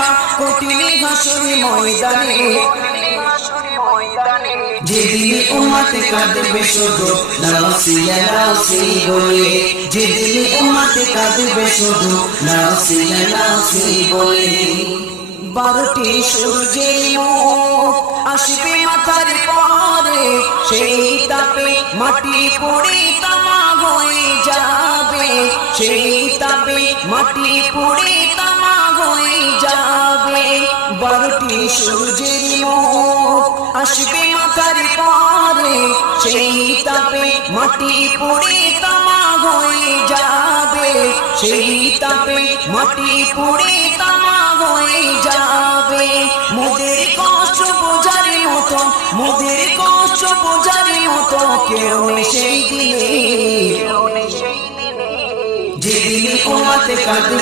লেখা কঠিন হাসরের ময়দানে, যেদিন উম্মত কাঁদবে শুধু নাফসি ইয়া নাফসি বলে, যেদিন উম্মত কাঁদবে শুধু নাফসি ইয়া নাফসি বলে। 12টি সূর্যের মুখ আসবে মাথার পরে, সেই তাপে মাটি পড়ে তামা হয়ে যাবে, সেই তাপে মাটি পড়ে তামা হয়ে যাবে। 12টি সূর্যের মুখ আসবে মাথার পরে, সেই তাপে মাটি পড়ে তামা হয়ে যাবে, সেই তাপে মাটি পড়ে তামা হয়ে যাবে। মোদের কষ্ট বোঝার মতো, মোদের কষ্ট বোঝার মতো কেউ নেই সেই দিনে, যেদিন উম্মত কাঁদবে।